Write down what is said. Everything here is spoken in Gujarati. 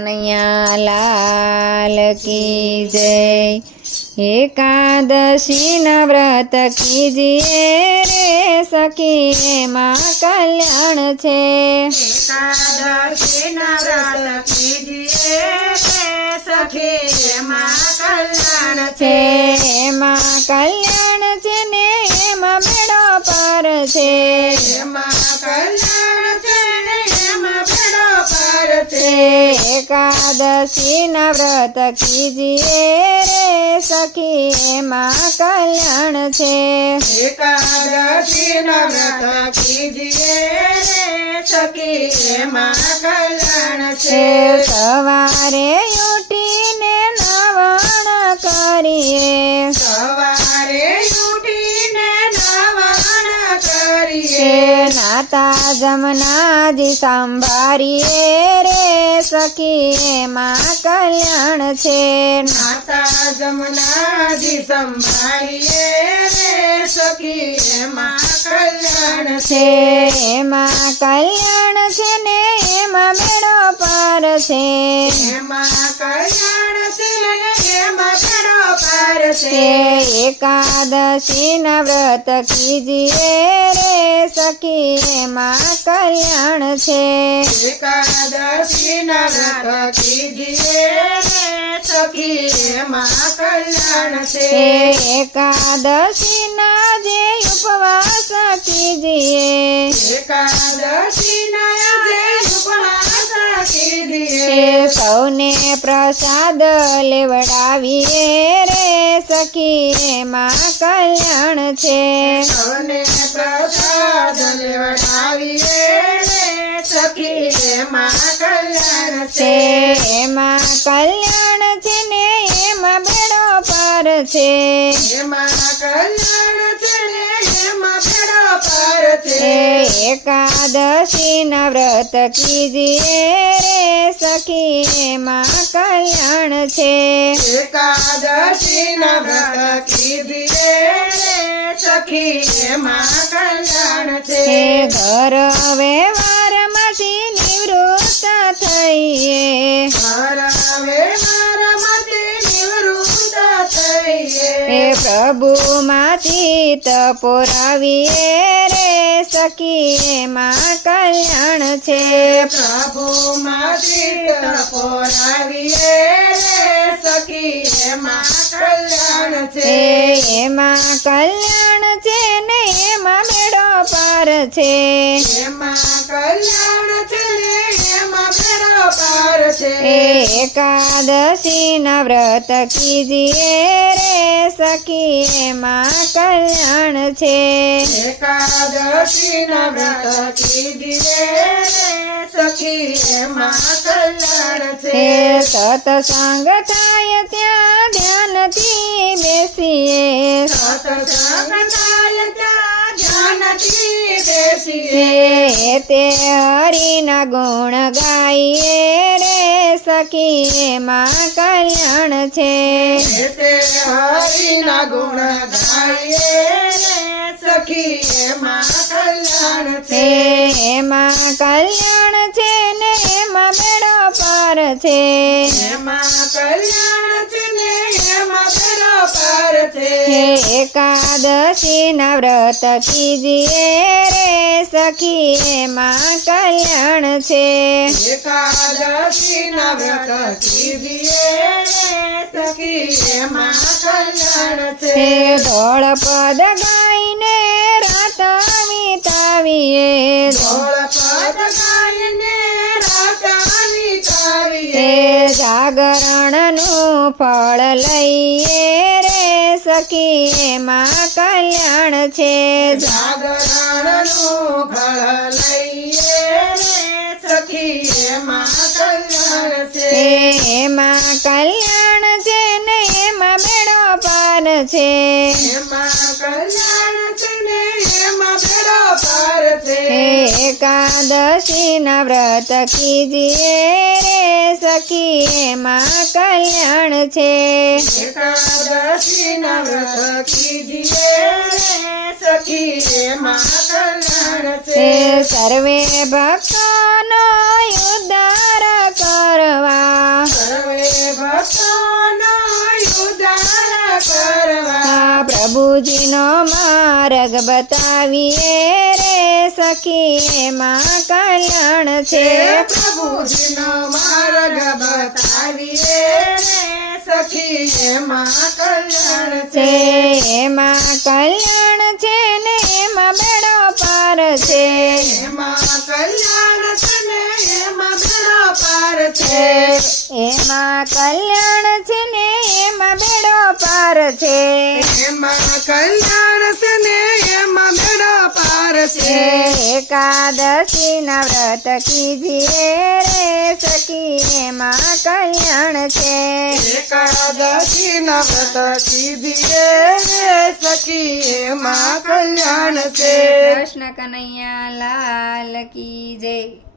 કનૈયા લાલ કી જય. એકાદશી ન વ્રત કીજીએ રે સખી એમાં કલ્યાણ છે. એકાદશીના વ્રત કીજીએ રે સખી એમાં કલ્યાણ છે છે. એમાં કલ્યાણ છે ને એમાં મેળો પર છે. એમાં કલ્યાણ છે એકાદશી નવ્રત વ્રત કીજીએ રે સખી એમાં કલ્યાણ છે. એકાદશી નવ્રત કીજીએ રે સખી એમાં કલ્યાણ છે. છે સવારે ઉઠીને નવણ કરીએ. સવારે જમનાજી સંભારીએ રે સખી માં કલ્યાણ છે. માતા જમનાજી સંભારીએ રે સખી માં કલ્યાણ છે. એમાં કલ્યાણ છે ને એમાં મેળો પાર છે. એમાં કલ્યાણ છે ને છે એકાદશી ના વ્રત કીજીએ રે સખી એમાં કલ્યાણ છે. એકાદશીના વ્રત કીજીએ સખી એમાં કલ્યાણ છે. છે એકાદશી ના જે ઉપવાસ કીજીએ. જે ઉપવાસ છે સખી એમાં કલ્યાણ છે. સૌને પ્રસાદ લેવડાવીએ સખી એમાં કલ્યાણ છે. છે એમાં કલ્યાણ છે ને એમાં બેડો પાર છે. એમાં કલ્યાણ છે ને એમાં બેડો પાર છે. છે એકાદશી નવ્રત વ્રત કીજીએ રે સખી એમાં કલ્યાણ છે. એકાદશીના વ્રત કીજીએ રે સખી એમાં કલ્યાણ છે. ઘર વ્યવહારમાંથી નિવૃત્ત થઈએ. ઘર વ્યવહારમાંથી હે પ્રભુમાંથી તપોરાવીએ રે સખી માં કલ્યાણ છે. પ્રભુમાંથી તપોરાવીએ રે સખી એમાં કલ્યાણ છે. એમાં કલ્યાણ છે ને એમાં મેળો પાર છે. એમાં એકાદશી ના વ્રત કીજીએ રે સખી એમાં કલ્યાણ છે. એકાદશીના વ્રત કીજીએ સખી એમાં કલ્યાણ છે. સત્સંગ થાય ત્યાં ધ્યાનથી બેસીએ. સત્સંગ થાય ત્યાં ધ્યાનથી બેસીએ તે હરિના ગુણ ગાઈએ રે સખી એમાં કલ્યાણ છે તે હરિના ગુણ ગાઈએ સખી એમાં કલ્યાણ છે એમાં કલ્યાણ છે ને એમાં મેળો પાર છે. એમાં કલ્યાણ છે ને એમાં એકાદશી નવ્રત વ્રત કીજીએ રે સખી એમાં કલ્યાણ છે. એકાદશી નવ્રત કીજીએ રે સખી એમાં કલ્યાણ છે. ધોળ પદ ગાઈને રાત વિતાવીએ. ધોળ પદ ગાઈને રાત વિતાવીએ. જાગરણનું ફળ લઈએ રે સખી એમાં કલ્યાણ છે. જાગરણનું ફળ લઈએ સખી એમાં કલ્યાણ છે. એમાં કલ્યાણ છે ને એમાં મેળો પાર છે. એમાં કલ્યાણ એકાદશીના વ્રત કીજીએ રે સખી કલ્યાણ છે વ્રત કીજીએ રે સખી એમાં કલ્યાણ છે સર્વે ભક્તોનો ઉદ્ધાર કરવા સર્વે ભક્તોનો ઉદ્ધાર કરવા પ્રભુજીનો માર્ગ બતાવીએ રે સખી એમાં કલ્યાણ છે. પ્રભુજીનો માર્ગ બતાવીએ રે સખી એમાં કલ્યાણ છે. એમાં કલ્યાણ છે ને એમાં બેડો પાર છે. એમાં કલ્યાણ છે ને એમાં બેડો પાર છે. એમાં કલ્યાણ છે ને એમાં બેડો પાર છે. એમાં કલ્યાણ છે ને એમાં બેડો પાર છે. એકાદશી ના વ્રત કીજીએ રે સખી એમાં કલ્યાણ છે. એકાદશી ના વ્રત કીજીએ રે સખી એમાં કલ્યાણ છે. કૃષ્ણ કનૈયા લાલ કી જય.